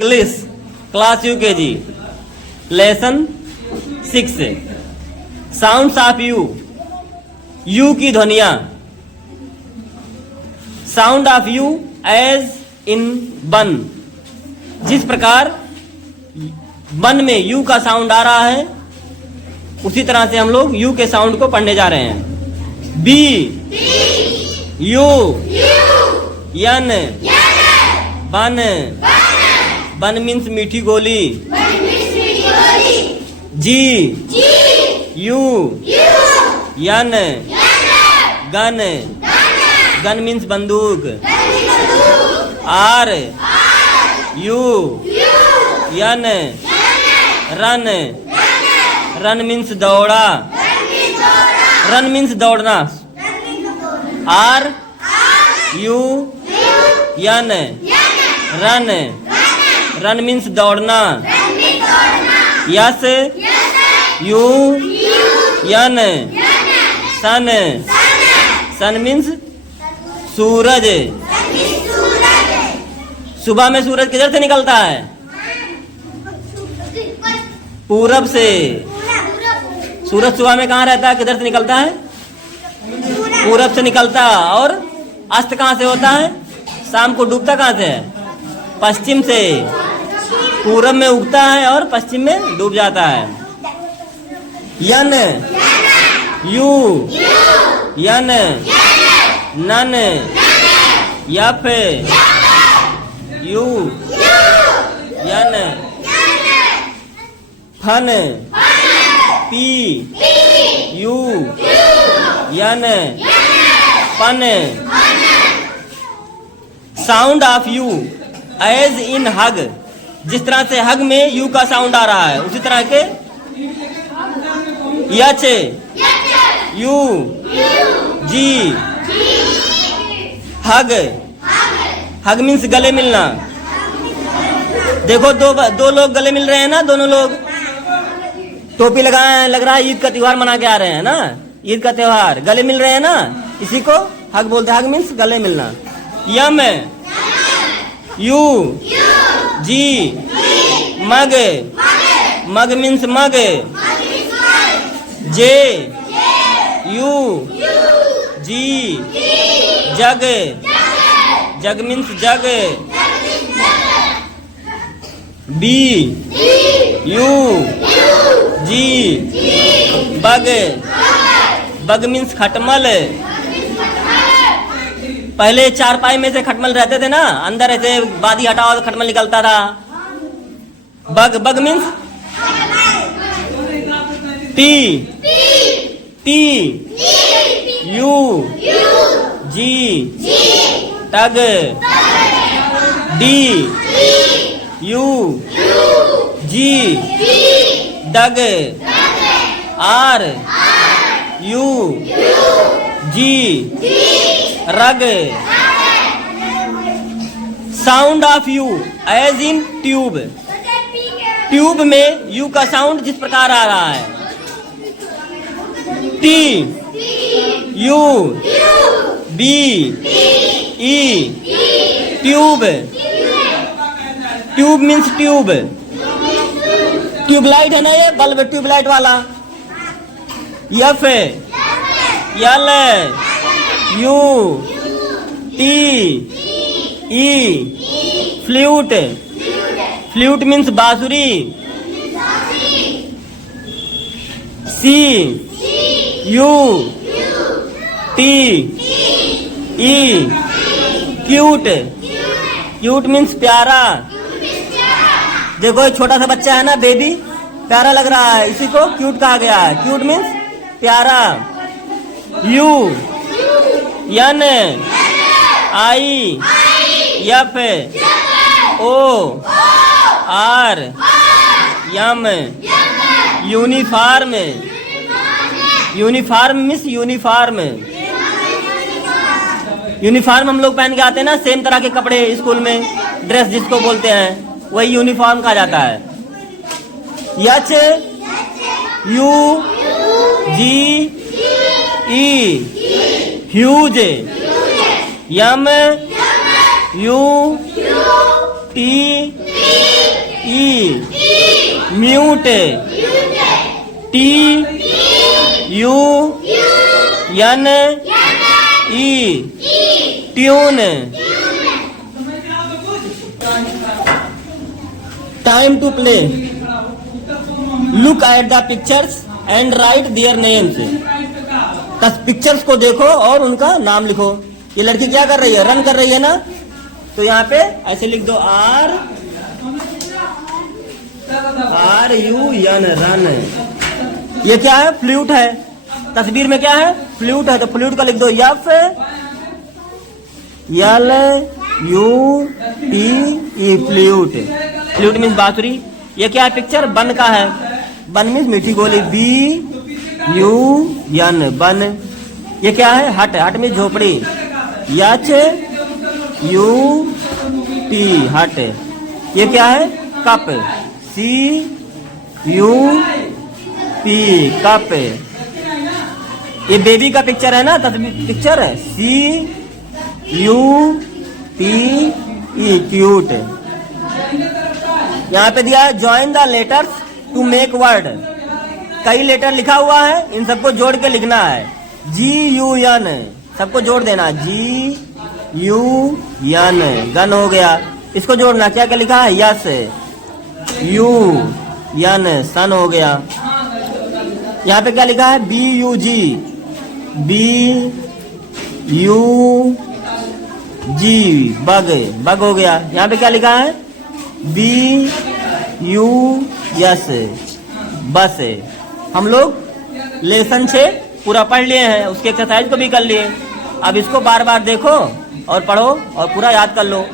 English class UKG lesson 6 sounds of U. U की ध्वनिया। Sound of U as in bun. जिस प्रकार बन में यू का साउंड आ रहा है उसी तरह से हम लोग यू के साउंड को पढ़ने जा रहे हैं। बी यू यन बन। बन मीन्स मीठी गोली। G U N gun. Gun means बंदूक। R U N run. Run means दौड़ा। रन मीन्स दौड़ना। R U N run. Run means दौड़ना। S U N sun. Sun means सूरज। सुबह में सूरज किधर से निकलता है? पूरब से। सूरज सुबह में कहाँ रहता है? किधर से निकलता है? पूरब से निकलता। और अस्त कहाँ से होता है? शाम को डूबता कहाँ से है? पश्चिम से। पूरब में उगता है और पश्चिम में डूब जाता है। N U N nun F U N fun P U N pun. Sound of U as in hug. जिस तरह से हग में यू का साउंड आ रहा है उसी तरह के यच यू जी हग। हग मीन्स गले मिलना। देखो दो लोग गले मिल रहे हैं ना। दोनों लोग टोपी लगाए, लग रहा है ईद का त्योहार मना के आ रहे हैं ना। ईद का त्योहार गले मिल रहे हैं ना, इसी को हग बोलते हैं। हग मीन्स गले मिलना। M u g mug. Mug means mug. J u g jug. Jug means jug. B u g bug. Bug means खटमल। पहले चारपाई में से खटमल रहते थे ना, अंदर ऐसे बादी हटाओ तो खटमल निकलता था। Bug. Bug means T T U G tug. D U G dug. R U G rug. Sound of U as in tube. Tube में यू का साउंड जिस प्रकार आ रहा है। T U B E tube. Tube means tube. Tubelight है ना, ये बल्ब ट्यूबलाइट वाला। F L U T E flute. Flute means बांसुरी। C U T E cute. Cute means प्यारा। देखो एक छोटा सा बच्चा है ना, बेबी, प्यारा लग रहा है, इसी को क्यूट कहा गया है। क्यूट मीन्स प्यारा। U N I F O R M uniform. Uniform means uniform. Uniform हम लोग पहन के आते हैं ना, सेम तरह के कपड़े स्कूल में, ड्रेस जिसको बोलते हैं, वही यूनिफॉर्म कहा जाता है। H U G E huge. M U T E mute, T U N E tune. Time to play. Look at the pictures and write their names. Pictures को देखो और उनका नाम लिखो। ये लड़की क्या कर रही है? रन कर रही है ना, तो यहाँ पे ऐसे लिख दो RUN रन। ये क्या है? फ्लूट है। तस्वीर में क्या है? फ्लूट है, तो फ्लूट का लिख दो FLUTE फ्लूट। फ्लूट मीन्स बांसुरी। ये क्या है? पिक्चर बन का है। बन मीन्स मीठी गोली, BUN बन। ये क्या है? हट। हट मीन्स झोपड़ी, HUT हट। ये क्या है? Cup, CUP cup. ये बेबी का पिक्चर है ना, पिक्चर है CUPE क्यूट। यहाँ पे दिया है join the letters to make word. कई लेटर लिखा हुआ है, इन सबको जोड़ के लिखना है। GUN सबको जोड़ देना, GUN गन हो गया। इसको जोड़ना, क्या क्या लिखा है? यस, UN सन हो गया। यहाँ पे क्या लिखा है? BUG बग, बग हो गया। यहाँ पे क्या लिखा है? BUS बस। हम लोग लेसन 6 पूरा पढ़ लिए हैं, उसके एक्सरसाइज को भी कर लिए। अब इसको बार बार देखो और पढ़ो और पूरा याद कर लो।